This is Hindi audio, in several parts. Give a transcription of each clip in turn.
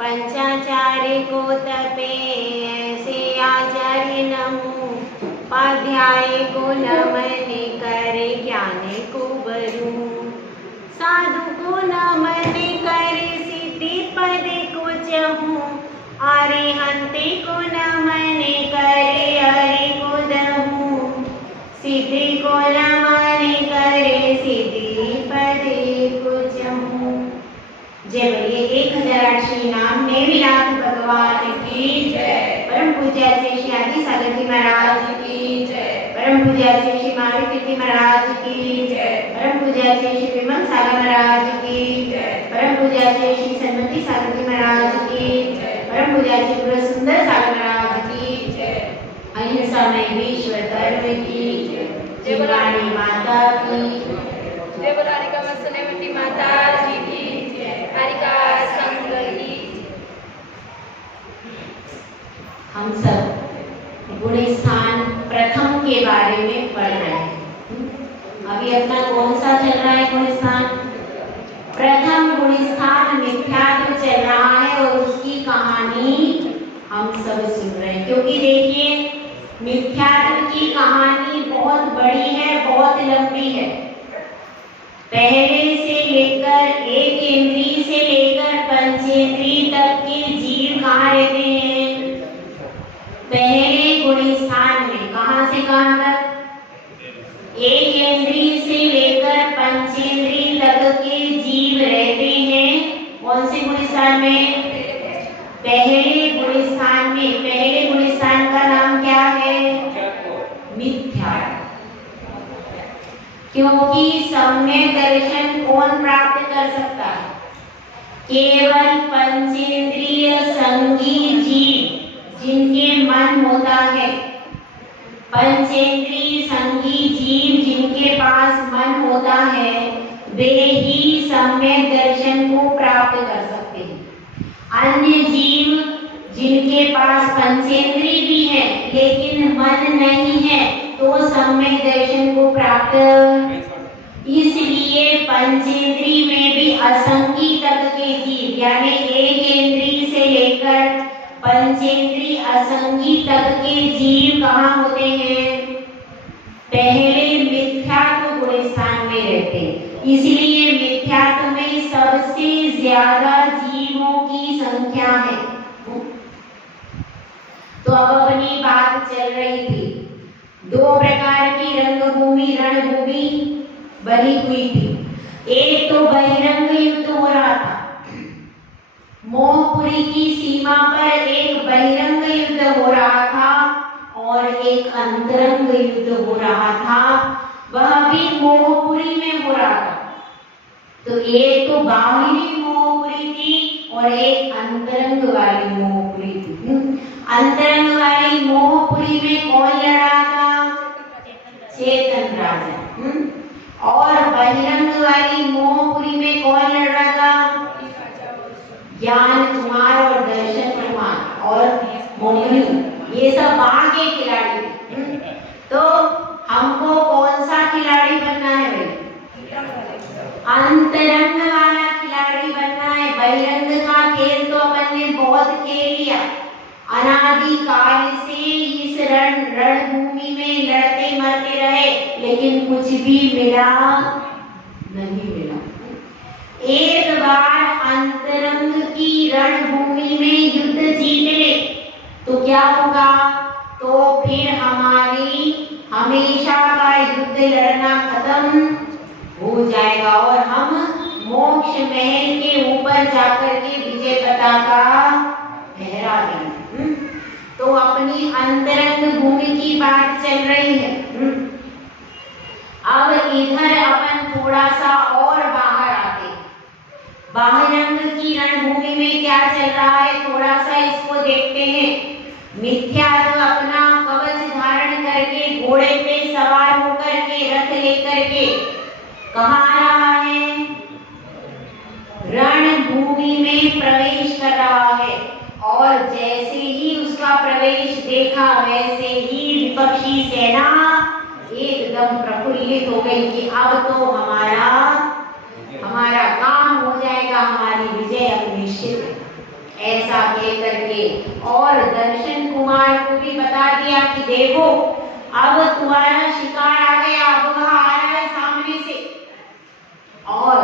पंचाचार्य को तपे ऐसे आचार्य नमो, पाध्याय को नमन करे ज्ञान को बरू, साधु को नमन करे सिद्धि पद को चहूँ, अरिहंते को नमन करे हरि को दहूँ, सिद्धि को नमन करे सिद्धि पद को चहूँ। जय बोलिए 1008 श्री नाम नेमिनाथ भगवान की जय। परम पूज्य श्री आदि सागर जी महाराज की जय। परम पूज्य श्री माधव कीर्ति महाराज की जय। परम पूज्य श्री विमल सागर महाराज की जय। परम पूज्य श्री सन्मति सागर जी महाराज की जय। परम पूज्य श्री सुंदर सागर महाराज की जय। अहिंसा में विश्व धर्म की जय। जय रानी माता की जय। बोलानी का मसने माता जी की हम सब गुण स्थान प्रथम के बारे में पढ़ रहे हैं। अभी अपना कौन सा चल रहा है गुण स्थान? प्रथम गुण स्थान मिथ्यात्व चल रहा है और उसकी कहानी हम सब सुन रहे हैं। क्योंकि देखिए मिथ्यात्व की कहानी बहुत बड़ी है, बहुत लंबी है। पहले से लेकर एक इंद्रिय से लेकर पंचेंद्रिय तक के जीव कहाँ रहते हैं? पहले गुण स्थान में। कहाँ से कहाँ तक? एक इंद्रिय से लेकर पंचेंद्रिय तक के जीव रहते हैं। कौन से गुण स्थान में? पहले गुण स्थान में। पहले गुण स्थान का नाम क्या है? मिथ्या। क्योंकि सम्यक दर्शन कौन प्राप्त कर सकता है? केवल पंचेंद्रिय संगी जीव जिनके मन होता है। पंचेंद्रिय संगी जीव जिनके पास मन होता है वे ही सम्यक दर्शन को प्राप्त कर सकते हैं। अन्य जीव जिनके पास पंचेंद्रिय भी है लेकिन मन नहीं है तो सम्यक दर्शन को प्राप्त। इसलिए पंचेंद्रिय में भी असंगी तक के जीव यानी एक इंद्रिय से लेकर पंचेंद्रिय असंगी तक के जीव कहाँ होते हैं? पहले मिथ्यात्व गुण स्थान में रहते हैं। इसलिए मिथ्यात्व में सबसे ज्यादा जीवों की संख्या है। तो अब अपनी बात चल रही थी, दो प्रकार की रंगभूमि रणभूमि बनी हुई थी। एक तो बहिरंग युद्ध हो रहा था। मोहपुरी की सीमा पर एक बहिरंग युद्ध हो रहा था और एक अंतरंग युद्ध हो रहा था। वह भी मोहपुरी में हो रहा था। तो एक तो बाहरी मोहपुरी थी और एक अंतरंग वाली मोहपुरी थी। अंतरंग वाली मोहपुरी में कौन लड़ रहा था? चेतन राजा। और बहिरंग वाली मोहपुरी में कौन लड़ रहा था? ज्ञान कुमार और दर्शन कुमार और मोहनी। ये सब वहां के खिलाड़ी। तो हमको कौन सा खिलाड़ी बनना है भाई? अंतरंग वाला खिलाड़ी बनना है। बहिरंग का खेल तो अपन ने बहुत खेल लिया। अनादि काल से इस रणभूमि में लड़ते मरते रहे लेकिन कुछ भी मिला नहीं मिला। एक बार अंतरंग की रणभूमि में युद्ध जीत ले तो क्या होगा? तो फिर हमारी हमेशा का युद्ध लड़ना खत्म हो जाएगा और हम मोक्ष महल के ऊपर जाकर के विजय पताका लहरा देंगे। तो अपनी अंतरंग भूमि की बात चल रही है। अब इधर अपन थोड़ा सा और बाहर आते। बहिरंग की रणभूमि में क्या चल रहा है थोड़ा सा इसको देखते हैं। मिथ्यात्व अपना कवच धारण करके घोड़े पे सवार होकर के रथ लेकर के कहाँ आ रहा है? रणभूमि में प्रवेश कर रहा है। और जैसे ही उसका प्रवेश देखा वैसे ही विपक्षी सेना एकदम प्रफुल्लित हो गई कि अब तो हमारा काम हो जाएगा, हमारी विजय अब निश्चित है। ऐसा कह करके और दर्शन कुमार को भी बता दिया कि देखो अब तुम्हारा शिकार आ गया, अब वह आ रहा है सामने से। और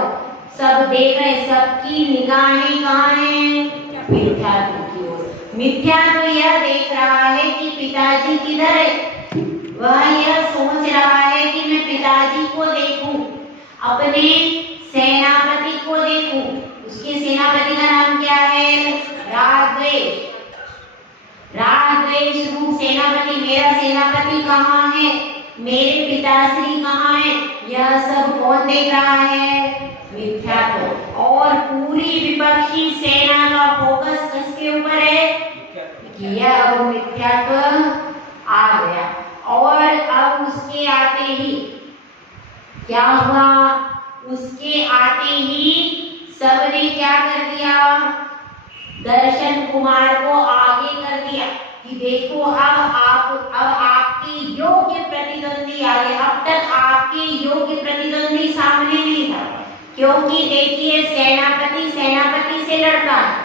सब देख रहे, सबकी निगाहें कहाँ हैं? मिथ्यात्व की ओर। मिथ्यात्व यह देख रहा है कि पिताजी किधर है, वह यह सोच रहा है कि मैं पिताजी को देखूं, अपने सेनापति को देखूं। उसके सेनापति का नाम क्या है? रागद्वेष। रागद्वेष रूप सेनापति। मेरा सेनापति कहाँ है, मेरे पिताश्री कहाँ है, यह सब कौन देख रहा है? मिथ्यात्व। और पूरी विपक्षी सेना का फोकस किसके ऊपर है? कि यह अब मिथ्यात्व आ गया। और अब उसके आते ही क्या हुआ? उसके आते ही सबने क्या कर दिया? दर्शन कुमार को आगे कर दिया कि देखो अब आपके योग्य प्रतिद्वंदी आ गए। अब तक आपके योग्य प्रतिद्वंदी सामने नहीं था, क्योंकि देखिए सेनापति सेनापति से लड़ता है,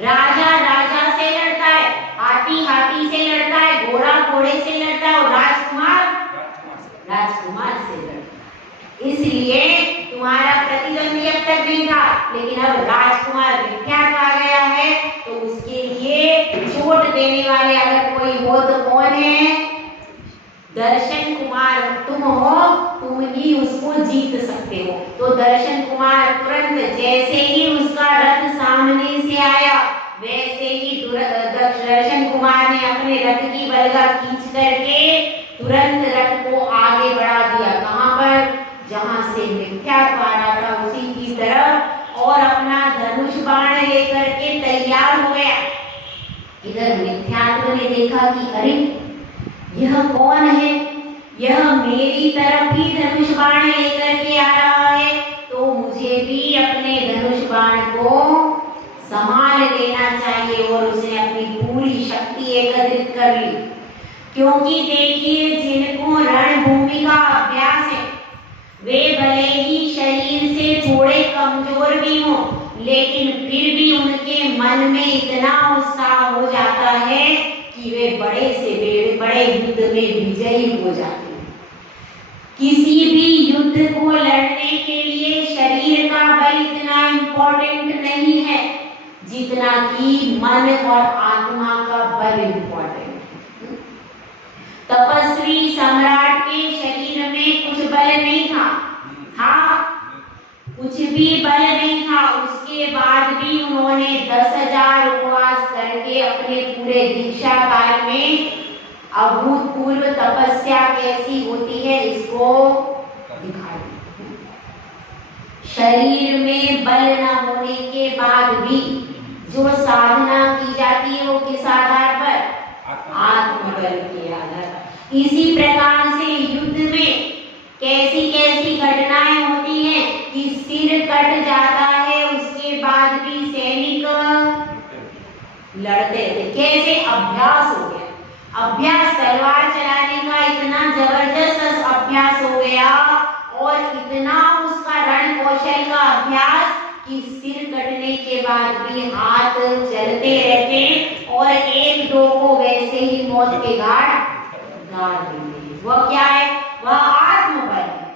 राजा राजा से लड़ता है, हाथी हाथी से लड़ता है, घोड़ा घोड़े से लड़ता है और राजकुमार राजकुमार से लड़ता है। इसलिए तुम्हारा प्रतिद्वंदी अब तक नहीं था, लेकिन अब राजकुमार विख्यात आ गया है, तो उसके लिए चोट देने वाले अगर कोई हो तो कौन है? दर्शन कुमार तुम हो, तुम ही उसको जीत सकते हो। तो दर्शन कुमार तुरंत जैसे ही उसका रथ सामने से आया, वैसे ही दर्शन कुमार ने अपने रथ की बलगा खींच करके तुरंत रथ को आगे बढ़ा दिया। कहां पर? जहां से मिथ्यात्व आ रहा था उसी की तरफ, और अपना धनुष बाण लेकर के तैयार हो गया। इधर मिथ्यात्व ने देखा कि अरे यह कौन है, यह मेरी तरफ ही धनुष बाण लेकर के आ रहा है, तो मुझे भी अपने धनुष बाण को संभाल लेना चाहिए। और उसने अपनी पूरी शक्ति एकत्रित कर ली, क्योंकि देखिए जिनको रणभूमि का अभ्यास है वे भले ही शरीर से थोड़े कमजोर भी हों, लेकिन फिर भी उनके मन में इतना उत्साह हो जाता है कि वे बड़े से बड़े युद्ध में विजयी हो जाते हैं। किसी भी युद्ध को लड़ने के लिए शरीर का बल इतना इम्पोर्टेंट नहीं है जितना कि मन और आत्मा का बल इम्पोर्टेंट है। तपस्वी सम्राट के शरीर में कुछ बल नहीं था, कुछ भी बल नहीं था, उसके बाद भी उन्होंने 10,000 उपवास करके अपने पूरे दीक्षा काल में अभूतपूर्व तपस्या कैसी होती है इसको दिखा दिया। शरीर में बल न होने के बाद भी जो साधना की जाती है वो किस आधार पर? आत्मबल के आधार पर। इसी प्रकार से युद्ध में कैसी कैसी घटनाएं होती हैं कि सिर कट जाता है, उसके बाद भी सैनिक लड़ते थे। कैसे? अभ्यास हो गया, अभ्यास तलवार चलाने का इतना जबरदस्त अभ्यास हो गया और इतना उसका रण कौशल का अभ्यास कि सिर कटने के बाद भी हाथ चलते रहते और एक दो को वैसे ही मौत के घाट गाड़ देंगे। वह क्या है? वह आत्मबल है।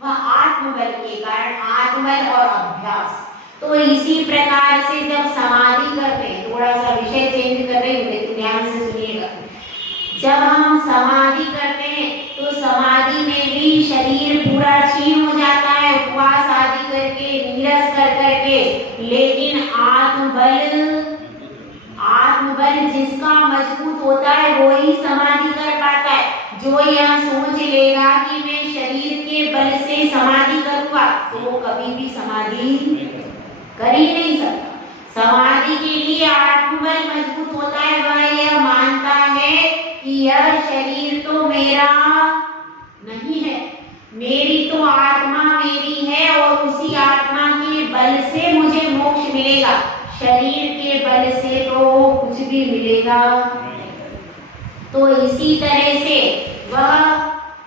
वह आत्मबल के कारण आत्मबल और अभ्यास। तो इसी प्रकार से जब समाधि करते हैं, थोड़ा सा विषय चेंज कर रही हूँ लेकिन ध्यान से सुनिएगा। जब हम समाधि करते हैं तो समाधि में भी शरीर पूरा क्षीण हो जाता है, उपवास आदि करके, नीरस कर करके, लेकिन आत्मबल जिसका मजबूत होता है वो ही समाधि कर पाता है। जो यह सोच लेगा कि मैं शरीर के बल से समाधि करूंगा तो वो कभी भी समाधि कर ही नहीं सकता। समाधि के लिए आत्मबल मजबूत होता है, वह यह मानता है कि यह शरीर तो मेरा नहीं है, मेरी तो आत्मा मेरी है और उसी आत्मा के बल से मुझे मोक्ष मिलेगा, शरीर के बल से तो कुछ भी मिलेगा। तो इसी तरह से वह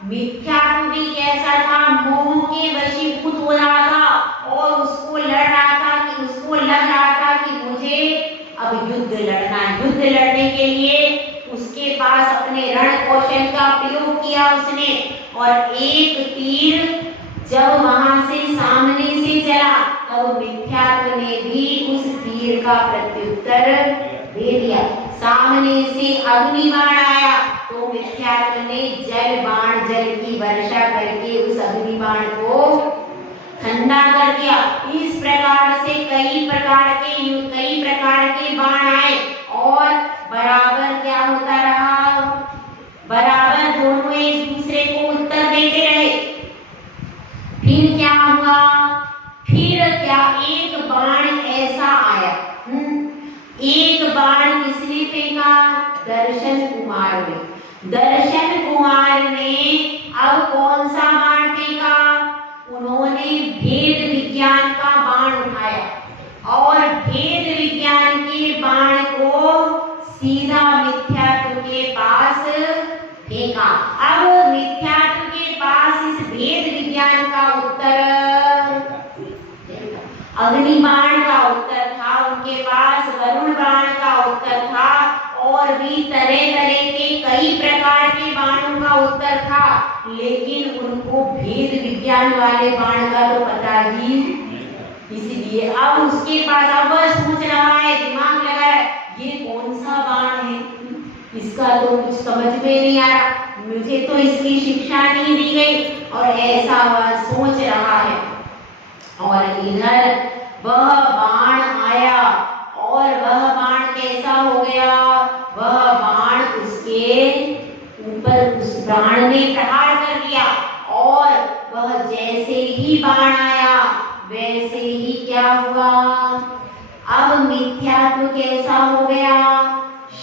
मिथ्यात्व भी कैसा था? मोह के वशीभूत हो रहा था और उसको लग रहा था कि मुझे अब युद्ध लड़ना, युद्ध लड़ने के लिए उसके पास अपने रण कौशल का प्रयोग किया उसने, और एक तीर जब वहां से सामने से चला तब मिथ्यात्व ने भी उस तीर का प्रत्युत्तर दे दिया। सामने से अग्नि बाण आया तो मिथ्यात्व ने जल बाण, जल की वर्षा करके उस अग्नि बाण को ठंडा कर दिया। इस प्रकार से कई प्रकार के बाण आए और बराबर क्या होता रहा, बराबर दोनों एक दूसरे को उत्तर देते रहे। फिर क्या हुआ, फिर क्या एक बाण ऐसा आया, एक बाण किसने फेंका, दर्शन कुमार ने। दर्शन कुमार ने अब कौन सा बाण फेंका, उन्होंने भेद विज्ञान का बाण उठाया और भेद विज्ञान के बाण को सीधा मिथ्यात्व के पास फेंका। अब मिथ्यात्व के पास इस भेद विज्ञान का उत्तर अग्नि बाण का उत्तर था, उनके पास वरुण बाण का उत्तर था, और भी तरह तरह के कई प्रकार के बाणों का उत्तर था, लेकिन उनको भेद विज्ञान वाले बाण का तो पता ही। इसलिए अब उसके पास, अब वह सोच रहा है, दिमाग लगा है, ये कौन सा बाण है, इसका तो कुछ समझ में नहीं आ रहा, मुझे तो इसकी शिक्षा नहीं दी गई, और ऐसा वह सोच रहा है। और इधर वह बाण आया और वह बाण कैसा हो गया, वह बाण उसके ऊपर, उस बाण ने प्रहार कर दिया, और वह जैसे ही बाण आया वैसे ही क्या हुआ, अब मिथ्यात्व कैसा हो गया,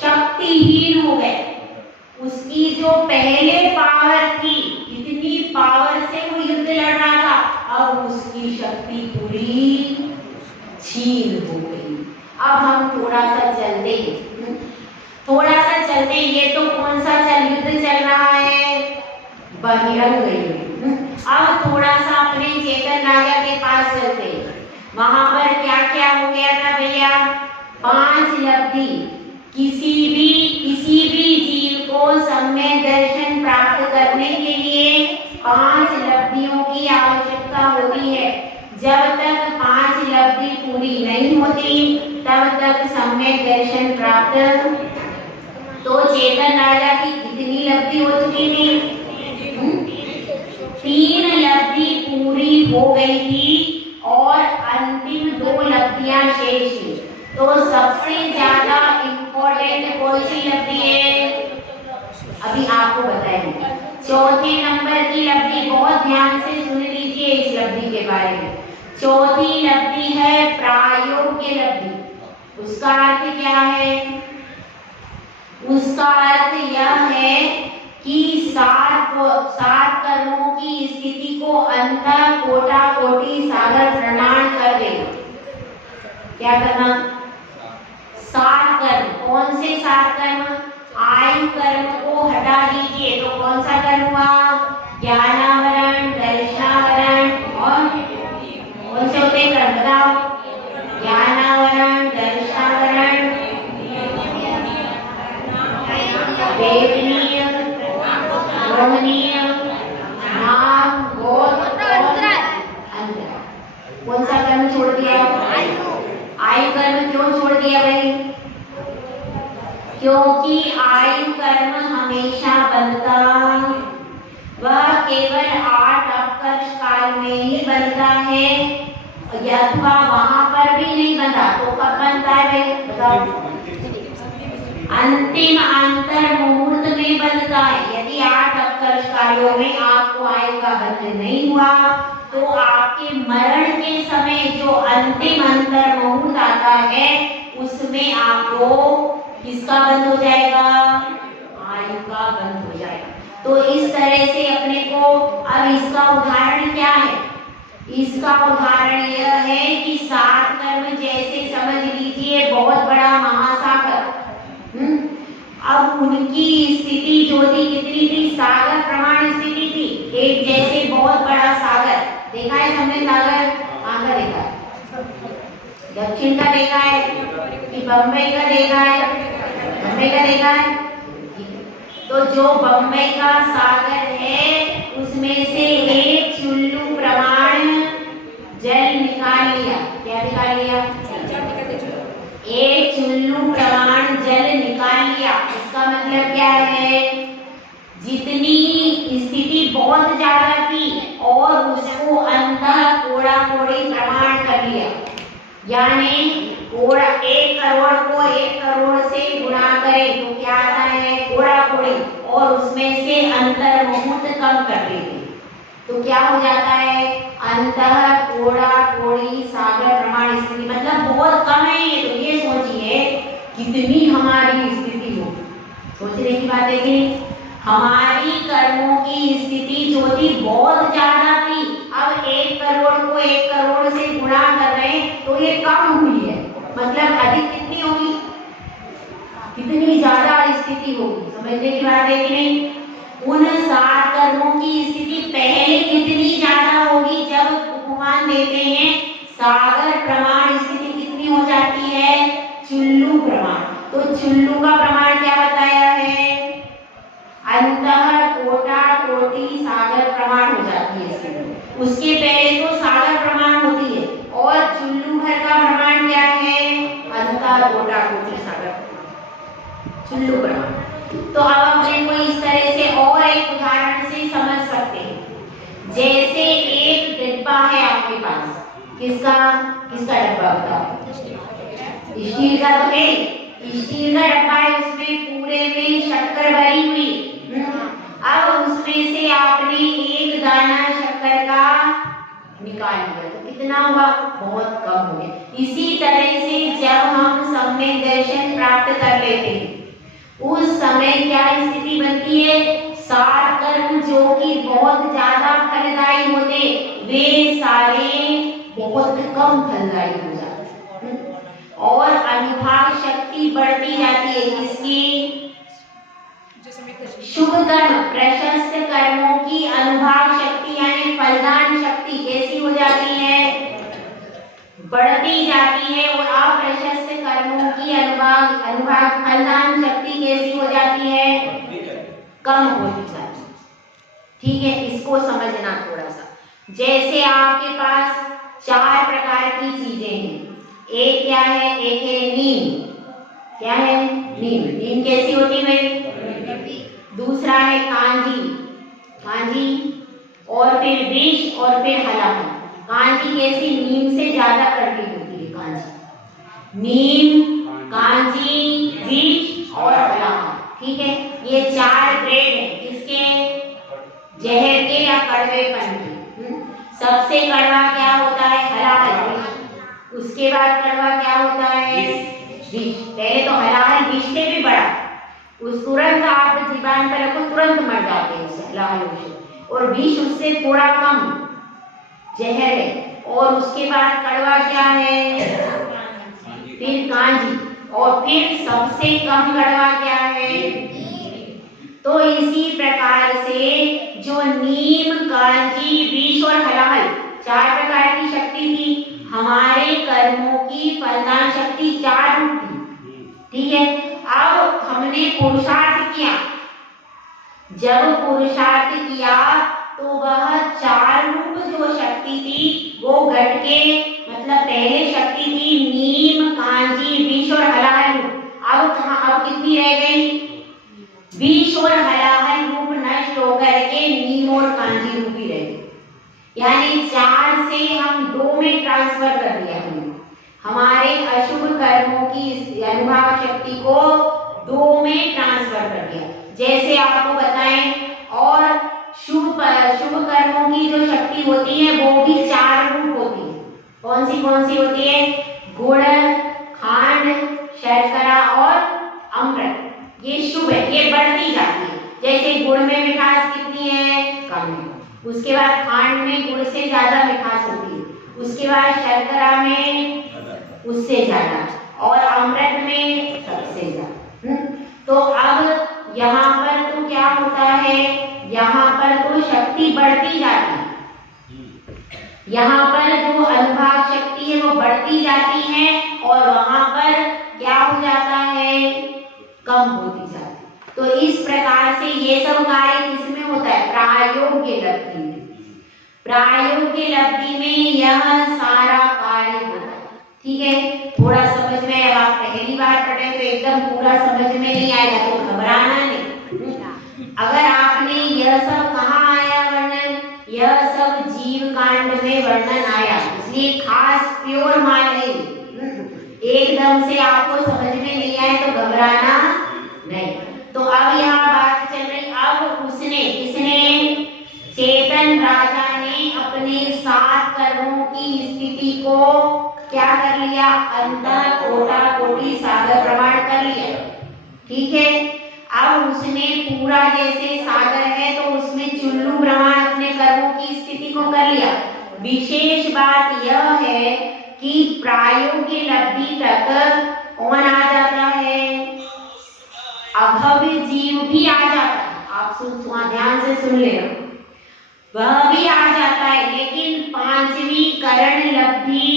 शक्तिहीन हो गया। उसकी जो पहले पावर थी, इतनी पावर से वो युद्ध लड़ रहा था, अब उसकी शक्ति पूरी छीन हो गई। अब हम थोड़ा सा चलते हैं, थोड़ा सा चलते, ये तो कौन सा युद्ध चल रहा है, बहिरंग युद्ध। अब थोड़ा सा अपने चेतन राजा के पास चलते हैं, वहां पर क्या क्या हो गया था भैया, 5 लब्धि। किसी भी जीव को सम्यक दर्शन प्राप्त करने के लिए 5 लब्धियों की आवश्यकता होती है। जब तक 5 लब्धि पूरी नहीं होती तब तक सम्यक दर्शन प्राप्त। तो चेतन राजा की कितनी लब्धि हो चुकी थी, 3 लब्धि पूरी हो गई थी और अंतिम 2 लब्धियां शेष थी। तो सबसे ज्यादा इम्पोर्टेंट कौन सी लब्धि है, अभी आपको बताएंगे। चौथे नंबर की लब्धि, बहुत ध्यान से सुन लीजिए इस लब्धि के बारे में। चौथी लब्धि है प्रायोग्य लब्धि। उसका अर्थ क्या है, उसका अर्थ यह है कि 7 कर्मों की स्थिति को अंतः कोटि कोटि सागर प्रणाम कर देना। क्या करना, 7 कर्म। कौन से 7 कर्म, आयु कर्म को हटा दीजिए तो कौन सा कर्म हुआ, ज्ञानावरण, दर्शावरण, और कौन से होते कर्म बताओ, ज्ञानावरण, दर्शावरण, वेदनीय, ग्रहणीय, नाम, गोत्र और अंतर। कौन सा कर्म छोड़ दिया, आयु कर्म। क्यों छोड़ दिया भाई, क्योंकि आयु कर्म हमेशा बनता, वह केवल 8 अपकर्ष काल में ही बनता है, अथवा वहां पर भी नहीं बनता तो कब बनता है भाई बताओ, अंतिम अंतर मुहूर्त में बनता है। यदि 8 अपकर्ष कालों में आपको आयु का बंध नहीं हुआ तो आपके मरण के समय जो अंतिम अंतर मुहूर्त आता है उसमें आपको किसका बंध हो जाएगा, आयु का बंध हो जाएगा। तो इस तरह से अपने को, अब इसका उदाहरण क्या है, इसका उदाहरण यह है कि 7 कर्म जैसे समझ लीजिए बहुत बड़ा महासागर। अब उनकी स्थिति जो थी कितनी थी, सागर प्रमाण स्थिति थी, एक जैसे बहुत बड़ा सागर। देखा है हमने सागर, कहाँ का देखा है, दक्षिण का देखा है कि बम्बई का देखा है, बम्बई का देखा है। तो जो बम्बई का सागर है उसमें से एक चुल्लू प्रमाण जल निकाल लिया। क्या निकाल लिया? एक चुल्लू प्रमाण जल निकाल लिया। इसका मतलब क्या है? जितनी स्थिति बहुत ज्यादा थी और उसको अंतः कोड़ा कोड़ी प्रमाण कर लिया। यानी कोड़ा 1 करोड़ को 1 करोड़ से गुणा करें तो क्या आता है? कोड़ा कोड़ी, और उसमें से अंतर बहुत कम कर देते तो क्या हो जाता है? अंतः कोड़ा कोड़ी सागर प्रमाण स्थिति। मतलब बहुत कम है ये। तो ये सोचिए कितनी हमारी स्थिति हो। सोचने की बात है कि हमारी कर्मों की स्थिति जो थी बहुत ज्यादा थी, अब 1 करोड़ को 1 करोड़ से गुणा कर रहे हैं तो ये कम हुई है। मतलब अधिक कितनी होगी? कितनी ज्यादा स्थिति होगी। समझने की बात है कि नहीं? उन 60 कर्मों की स्थिति पहले कितनी ज्यादा होगी? जब उपमान देते हैं सागर प्रमाण स्थिति कितनी हो जाती है? चुल्लू प्रमाण। तो चुल्लू का प्रमाण क्या बताया है? अंतः कोटा कोटि सागर प्रमाण हो जाती है इसमें। उसके पहले तो सागर प्रमाण होती है और चुल्लू भर का प्रमाण क्या है? अंतः कोटा कोटि सागर चुल्लू प्रमाण। तो अब अपने को इस तरह से और एक उदाहरण से समझ सकते हैं। जैसे एक डिब्बा है आपके पास, किसका डब्बा बताओ? स्टील का तो है। स्टील का डब्बा है, उसमें पूरे में शक्कर भरी हुई। अब उसमें से आपने एक दाना शक्कर का निकाल लिया तो कितना हुआ? बहुत कम हो गया। इसी तरह से जब हम सम्यक दर्शन प्राप्त कर लेते हैं उस समय क्या स्थिति बनती है? 60 कर्म जो कि बहुत ज्यादा फलदायी होते वे सारे बहुत कम फलदायी हो जाते हैं और अनुभाग शक्ति बढ़ती जाती है। किसकी? शुभ कर्म प्रशस्त कर्मों की अनुभाग शक्ति यानी फलदान शक्ति कैसी हो जाती है? बढ़ती जाती है। और अप्रशस्त कर्मों की अनुभाग फलदान शक्ति कैसी हो जाती है? कम होती जाती है। ठीक है, इसको समझना थोड़ा सा। जैसे आपके पास 4 प्रकार की चीजें हैं। एक क्या है? एक है नीम। क्या है? नीम। नीम कैसी होती है? दूसरा है कांजी और फिर विष और फिर हलाहल। कांजी कैसी? नीम से ज्यादा कड़वी होती है कांजी। नीम, कांजी, विष और हलाहल। ठीक है, ये 4 ग्रेड है। किसके? जहर के या कड़वेपन के। सबसे कड़वा क्या होता है? हलाहल। उसके बाद कड़वा क्या होता है? विष। पहले तो हलाहल विष से भी बड़ा। उस तुरंत आप जीवान पर रखो तुरंत मर जाते हैं उससे, हलाहल से। और विष उससे थोड़ा कम जहर है। और उसके बाद कड़वा क्या है? फिर कांजी और फिर सबसे कम कड़वा क्या है? तो इसी प्रकार से जो नीम, कांजी, विष और हलाहल 4 प्रकार की शक्ति थी, हमारे कर्मों की फलदान शक्ति 4 रूप थी। ठीक है, अब हमने पुरुषार्थ किया। जब पुरुषार्थ किया तो वह 4 रूप जो शक्ति थी वो घट के, मतलब पहले शक्ति थी नीम, कांजी, विष और हलाहल। अब कितनी रह गई? विष और हलाहल रूप नष्ट होकर के नीम और कांजी रूप ही रह गए। यानी 4 से हम 2 में ट्रांसफर कर दिया हमने। हमारे अशुभ कर्मों की अनुभाग शक्ति को 2 में ट्रांसफर कर दिया। जैसे आपको बताएं, और शुभ कर्मों की जो शक्ति होती है वो भी 4 रूप होती है। कौन सी होती है? गुड़, खांड, शर्करा और अमृत। ये शुभ है, ये बढ़ती जाती है। जैसे गुड़ में मिठास कितनी है? कम है। उसके बाद खांड में गुड़ से ज्यादा मिठास होती है। उसके बाद शर्करा में उससे ज्यादा और अमृत में सबसे ज्यादा। तो अब यहाँ पर तो क्या होता है? यहाँ पर तो शक्ति बढ़ती जाती है। यहाँ पर जो अनुभाग शक्ति है वो बढ़ती जाती है और वहां पर क्या प्रकार से ये सब कार्य किसमें होता है? प्रायोग्य लब्धि में। प्रायोग्य लब्धि में यह सारा कार्य होता है। ठीक है, थोड़ा समझ में, अब आप पहली बार पढ़े तो एकदम पूरा समझ में नहीं आएगा तो घबराना नहीं। अगर आपने यह सब कहाँ आया वर्णन, यह सब जीव कांड में वर्णन आया, इसलिए खास प्योर माल है। एकदम से आपको समझ में नहीं आए तो घबराना नहीं। तो अब यहाँ बात चल रही, अब उसने, किसने? चेतन राजा ने अपने 7 कर्मों की स्थिति को क्या कर लिया? अंतः कोटा कोटि सागर प्रमाण कर लिया। ठीक है, अब उसने पूरा जैसे सागर है तो उसमें चुल्लू प्रमाण अपने कर्मों की स्थिति को कर लिया। विशेष बात यह है कि प्रायोग्य लब्धि तक कौन आ जाता है? अभव्य जीव भी आ जाता है। आप ध्यान से सुन लेना, वह भी आ जाता है, लेकिन 5वीं करण लब्धि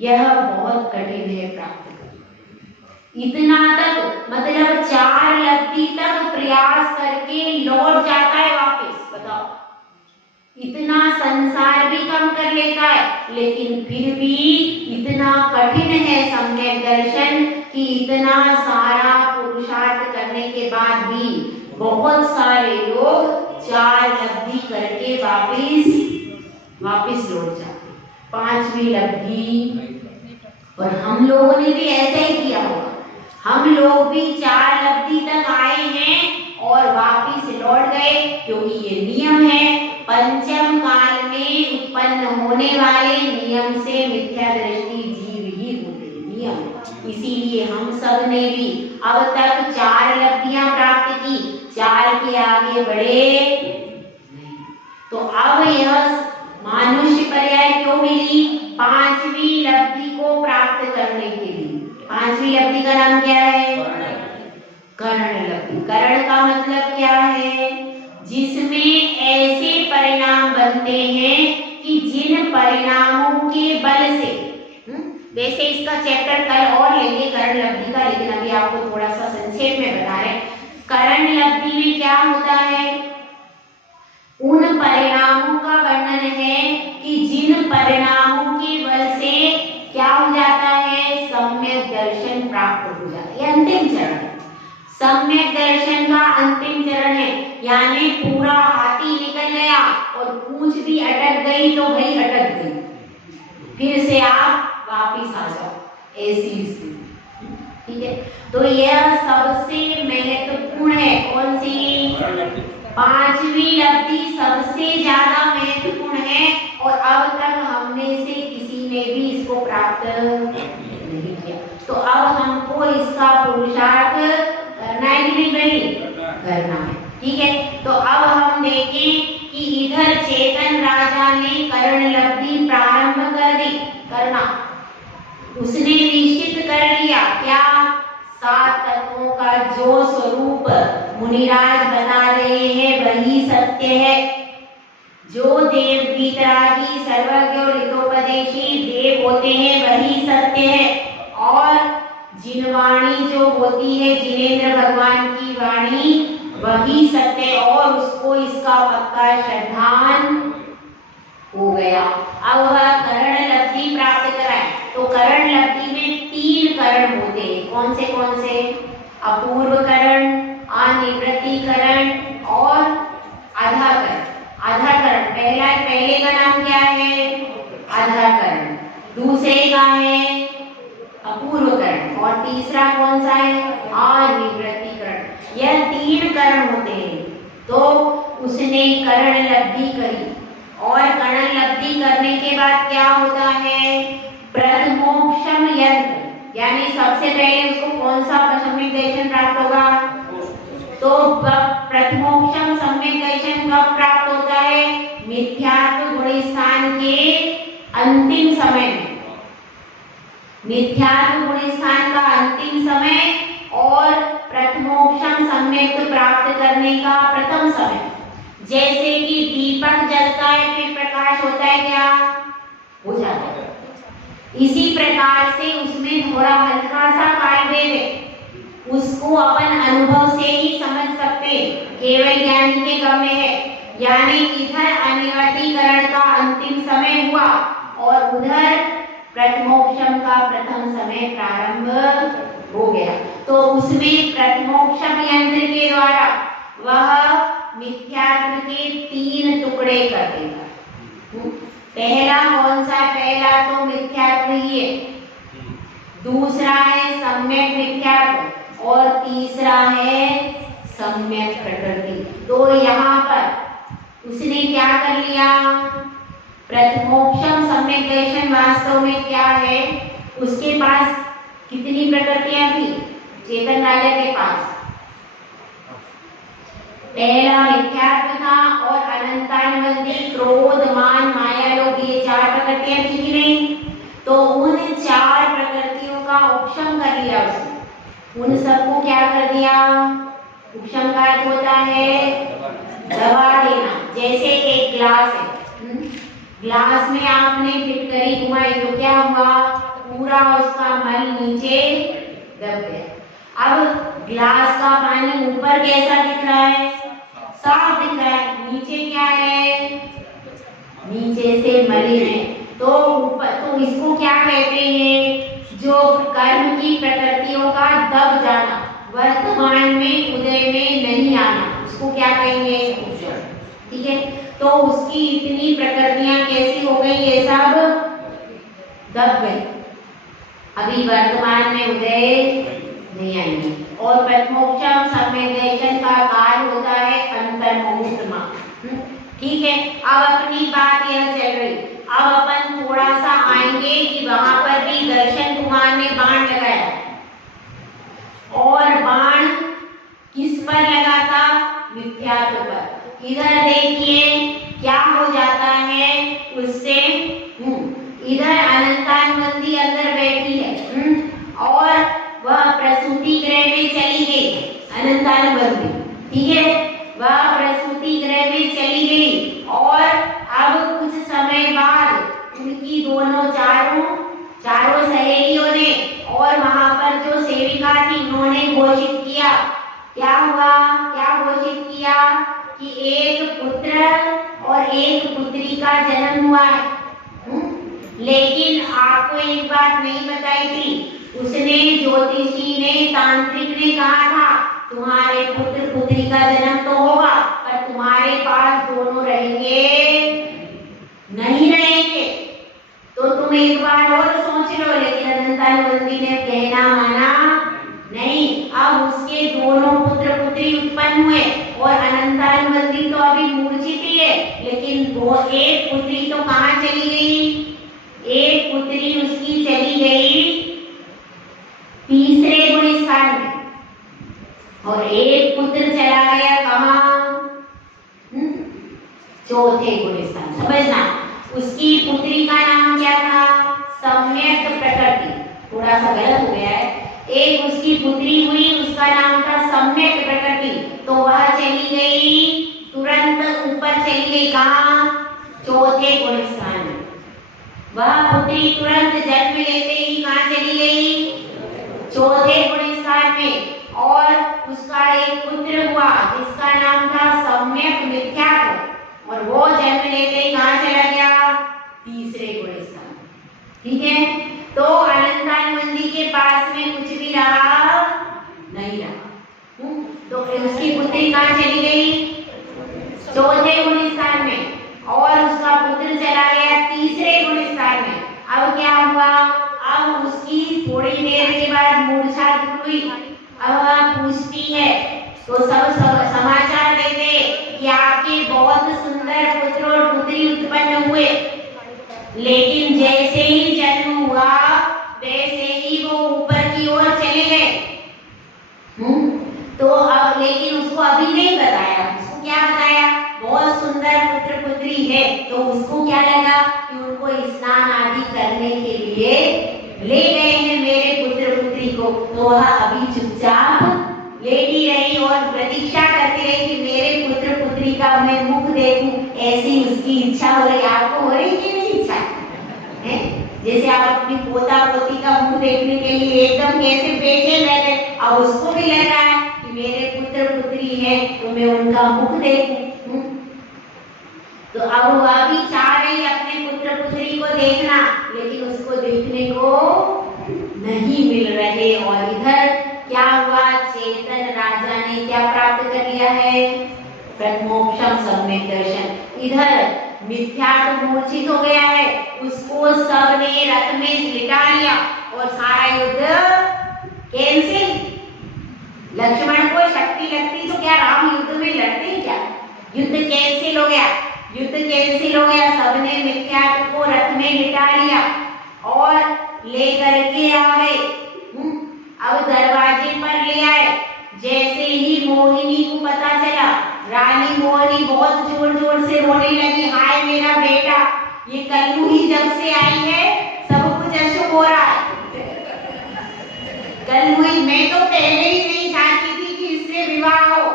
यह बहुत कठिन है प्राप्त करना। इतना तक मतलब 4 लब्धि तक प्रयास करके लौट जाता है वापस। बताओ, इतना संसार भी कम कर लेता है, लेकिन फिर भी इतना कठिन है सम्यक दर्शन कि इतना सारा पुरुषार्थ करने के बाद भी बहुत सारे लोग 4 लब्धि करके वापिस लौट जाते। 5वीं लब्धि, और हम लोगों ने भी ऐसा ही किया होगा। हम लोग भी 4 लब्धि तक आए हैं और वापिस लौट गए, क्योंकि ये नियम है। पंचम काल में उत्पन्न होने वाले नियम से मिथ्या दृष्टि जीव ही होते हैं, नियम। इसीलिए हम सब ने भी अब तक 4 लब्धियां प्राप्त की, 4 के आगे बढ़े। तो अब यह मानुष्य पर्याय क्यों मिली? 5वीं लब्धि को प्राप्त करने के लिए। 5वीं लब्धि का नाम क्या है? करण लब्धि। करण का मतलब क्या है? जिसमें ऐसे परिणाम बनते हैं कि जिन परिणामों के बल से, वैसे इसका चैप्टर कल और लेंगे करण लब्धि का, लेकिन अभी आपको थोड़ा सा संक्षेप में बता रहे हैं। करण लब्धि में क्या होता है? उन परिणामों का वर्णन है कि जिन परिणामों के बल से क्या हो जाता है? सम्यक दर्शन प्राप्त हो जाता है। यह अंतिम चरण है, सम्यक दर्शन का अंतिम चरण है। यानी पूरा हाथी निकल गया और पूंछ भी अटक गई तो भाई अटक गई, फिर से आप वापिस आ जाओ, ऐसी स्थिति। ठीक है, तो यह सबसे महत्वपूर्ण है। कौन सी? 5वीं लब्धि सबसे ज्यादा महत्वपूर्ण है, और अब तक हमने से किसी ने भी इसको प्राप्त नहीं किया। तो अब हमको इसका पुरुषार्थ करना है कि नहीं? करना है। ठीक है, तो अब हम देखें कि इधर चेतन राजा ने करण लब्धि प्रारंभ कर दी करना। उसने निश्चित कर लिया क्या? 7 तत्वों का जो स्वरूप मुनिराज बता रहे हैं वही सत्य है। जो देव वीतरागी सर्वज्ञ और हितोपदेशी देव होते हैं वही सत्य है, और जिनवाणी जो होती है जिनेंद्र भगवान की वाणी वही सत्य, और उसको इसका पक्का श्रद्धान हो गया। अब वह करण लब्धि प्राप्त कराए। तो करण लब्धि में 3 करण होते हैं। कौन से? अपूर्व करण, अनिवृत्ति करण और आधाकरण। आधाकरण पहले का नाम क्या है? आधाकरण। दूसरे का है अपूर्वकरण, और तीसरा कौन सा है? अनिवृत्तिकरण। यह 3 करण होते हैं। तो उसने करण लब्धि करी, और करण लब्धि करने के बाद क्या होता है? प्रथमोक्षम यंत्र, यानी सबसे पहले उसको कौन सा सम्यक दर्शन प्राप्त होगा? तो प्रथमोक्षम सम्यक दर्शन कब प्राप्त होता है? मिथ्यात्व गुण स्थान के अंतिम समय में। मिथ्यात्व गुण स्थान का अंतिम समय और प्रथमोक्षम सम्यक प्राप्त करने का प्रथम समय। जैसे कि दीपक जलता है फिर प्रकाश होता है, क्या हो जाता है? इसी प्रकार से उसमें थोड़ा हल्का सा काल भेद है, उसको अपन अनुभव से ही समझ सकते में केवल ज्ञानी के गम में है, यानी इधर अनिवर्तीकरण का अंतिम समय हुआ और उधर प्रथमोक्षम का प्रथम समय प्रारंभ हो गया। तो उसमें प्रथमोक्षम यंत्र के द्वारा वह मिथ्यात्व के 3 टुकड़े कर देगा। पहला कौन सा? पहला तो मिथ्यात्व ही है, दूसरा है सम्यक मिथ्यात्व और तीसरा है सम्यक प्रकृति। तो यहाँ पर उसने क्या कर लिया? प्रथमोक्षम सम्यक दर्शन वास्तव में क्या है? उसके पास कितनी प्रकृतियां थी चेतन राजा के पास? पहला मिथ्यात्व था और अनंतानुबंधी क्रोध मान माया लोभ, ये 4 प्रकृतियां थी कि नहीं? तो उन 4 प्रकृतियों का उपशम कर लिया उसने। उन सबको क्या कर दिया? उपशम का अर्थ होता है दबा देना। जैसे एक ग्लास है, ग्लास में आपने फिटकरी घुमाई तो क्या हुआ? पूरा उसका मल नीचे दब गया। अब ग्लास का पानी ऊपर कैसा दिख रहा है? साफ दिख रहा है। नीचे क्या है? नीचे से मलिन है। तो ऊपर, तो इसको क्या कहते हैं? जो कर्म की प्रकृतियों का दब जाना, वर्तमान में उदय में नहीं आना, उसको क्या कहेंगे? ठीक है। तो उसकी इतनी प्रकृतियां कैसी हो गई? ये सब दब गई, अभी वर्तमान में उदय नहीं आएंगे। और प्रथमोक्षम सम्यक का काल होता है अंतर्मुहूर्तमा। ठीक है। अब अपनी बात यह चल रही, अब अपन थोड़ा सा आएंगे कि वहां पर भी दर्शन कुमार ने बाण लगाया, और बाण किस पर लगा था? मिथ्यात्व पर। इधर देखिए क्या हो जाता है उससे। इधर अनंतानुबंधी अंदर बैठी है और वह प्रसूति गृह में चली गई, अनंतानुबंधी। ठीक है, वह प्रसूति गृह में चली गई और अब कुछ समय बाद उनकी चारों सहेलियों ने और वहां पर जो सेविका थी उन्होंने घोषित किया। क्या हुआ? क्या घोषित किया? कि एक पुत्र और एक पुत्री का जन्म हुआ है। लेकिन आपको एक बात नहीं बताई थी, उसने ज्योतिषी ने, तांत्रिक ने कहा था तुम्हारे पुत्र पुत्री का जन्म तो होगा पर तुम्हारे पास दोनों रहेंगे नहीं रहेंगे। तो तुम एक बार और सोच लो। लेकिन अनंतानुबंधी ने कहना माना नहीं। अब उसके दोनों पुत्र पुत्री उत्पन्न हुए और अनंतानुबंधी तो अभी मूर्छित ही है, लेकिन वो एक पुत्री तो कहाँ चली गई? एक पुत्री उसकी चली गई तीसरे गुणस्थान में और एक पुत्र चला गया कहाँ? चौथे गुणस्थान। समझना, उसकी पुत्री का नाम क्या था? सम्यक प्रकृति। थोड़ा सा गलत हो गया है। एक उसकी पुत्री हुई, उसका नाम था सम्यक प्रकृति। तो वह चली गई तुरंत ऊपर, चली गई कहाँ? चौथे गुणस्थान में। वह पुत्री तुरंत जन्म लेते ही कहाँ चली गई? चौथे गुणस्थान में। और उसका एक पुत्र हुआ जिसका नाम था सम्यक मिथ्यात्व, और वो जन्म लेते ही कहाँ चला गया? तीसरे गुणस्थान। ठीक है। तो अनंतानुबंधी के पास में कुछ भी रहा नहीं रहा। तो उसकी पुत्री कहाँ चली गई? चौथे गुणस्थान में, और उसका पुत्र चला गया तीसरे गुणस्थान में। अब क्या हुआ? अब उसकी थोड़ी देर के बाद मूर्छा दूर हुई। अब वह पूछती है तो सब समाचार देते कि आपके बहुत सुंदर पुत्र और पुत्री उत्पन्न हुए, लेकिन जैसे ही जन्म हुआ वैसे ही वो ऊपर की ओर चले गए। तो अब लेकिन उसको अभी नहीं बताया। उसको क्या बताया? बहुत सुंदर पुत्र पुत्री है। तो उसको क्या लगा कि उनको स्नान आदि करने के लिए ले गए हैं मेरे पुत्र पुत्री को। तो वह अभी चुपचाप लेटी रही और प्रतीक्षा करती रही कि मेरे पुत्र पुत्री का मैं मुख देखूं। ऐसी उसकी इच्छा हो रही। आपको हो रही कि नहीं इच्छा है? जैसे आप अपनी पोता पोती का मुख देखने के लिए एकदम कैसे बेचैन रहते, अब उसको भी लग रहा है कि मेरे पुत्र पुत्री है तो उसका मुख देखूं। तो अब वह भी चाह रही अपने पुत्र पुत्री को देखना, लेकिन उसको देखने को नहीं मिल रहे। और इधर क्या हुआ, चेतन राजा ने क्या प्राप्त कर लिया है, ब्रह्मोक्षम सम्यक दर्शन। इधर मिथ्या तो मूर्छित हो गया है, उसको सबने रथ में लिटा लिया और सारा युद्ध कैंसिल। लक्ष्मण को शक्ति लगती तो क्या राम युद्ध में लड़ते क्या? युद्ध कैंसिल हो गया, युद्ध कैंसिल हो गया। सबने मिथ्या को रथ में लिटा लिया और लेकर के आ गए। अब दरवाजे पर ले आए। जैसे ही मोहिनी को पता चला, रानी मोहिनी बहुत जोर जोर से रोने लगी, हाय मेरा बेटा, ये कल्लू ही जब से आई है सब कुछ अशुभ हो रहा है। कल्लू ही, मैं तो पहले ही नहीं चाहती थी कि इससे विवाह हो।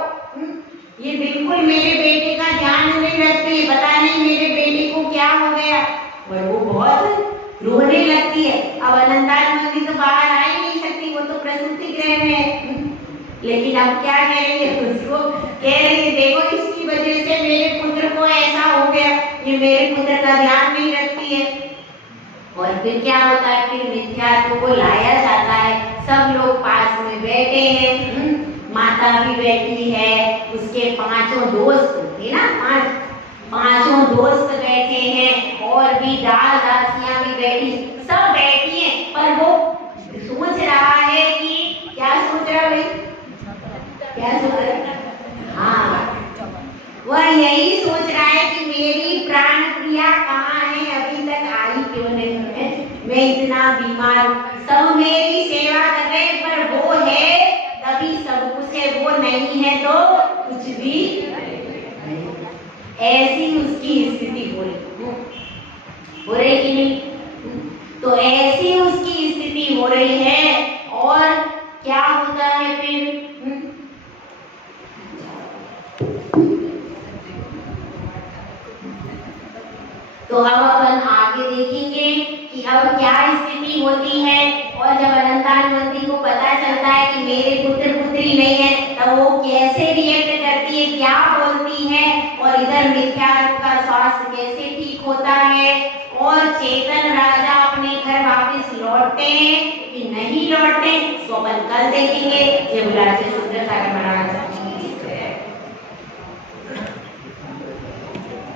ये बिल्कुल मेरे बेटे का ध्यान नहीं रखती, पता नहीं मेरे बेटे को क्या हो गया। और वो बहुत रोने लगती है। अब अनंतानंदी तो बाहर आ ही नहीं सकती, वो तो प्रसूति गृह में है। लेकिन अब क्या कह रही है, उसको कह रही है देखो इसकी वजह से मेरे पुत्र को ऐसा हो गया, ये मेरे पुत्र का ध्यान नहीं रखती है। और फिर क्या होता है, फिर मिथ्यात्व को लाया जाता है। सब लोग पास में बैठे हैं, माता भी बैठी है, उसके पांचों दोस्त थे ना, पांचों दोस्त बैठे हैं, और भी दास दासियां भी बैठी, सब बैठी हैं। पर वो सोच रहा है कि क्या सोच रहा है, क्या सोच रहा है? हाँ, वह यही सोच रहा है कि मेरी प्राण प्रिया कहाँ है, अभी तक आई क्यों नहीं है, मैं इतना बीमार हूँ, सब मेरी सेवा कर रहे हैं, पर वो है तभी सब कुछ है, वो नहीं है तो कुछ भी नहीं। ऐसी उसकी स्थिति हो रही कि नहीं? तो ऐसी उसकी स्थिति हो रही है। और क्या होता है फिर, तो अब अपन आगे देखेंगे कि अब क्या स्थिति होती है। और जब अनंतानंदी को पता चलता है कि मेरे पुत्र पुत्री नहीं है, तब वो कैसे रिएक्ट करती है, क्या बोलती है, और इधर मिथ्यात्व का स्वास्थ्य कैसे ठीक होता है, और चेतन राजा अपने घर वापस लौटते हैं कि नहीं लौटते, तो अपन कल देखेंगे। जय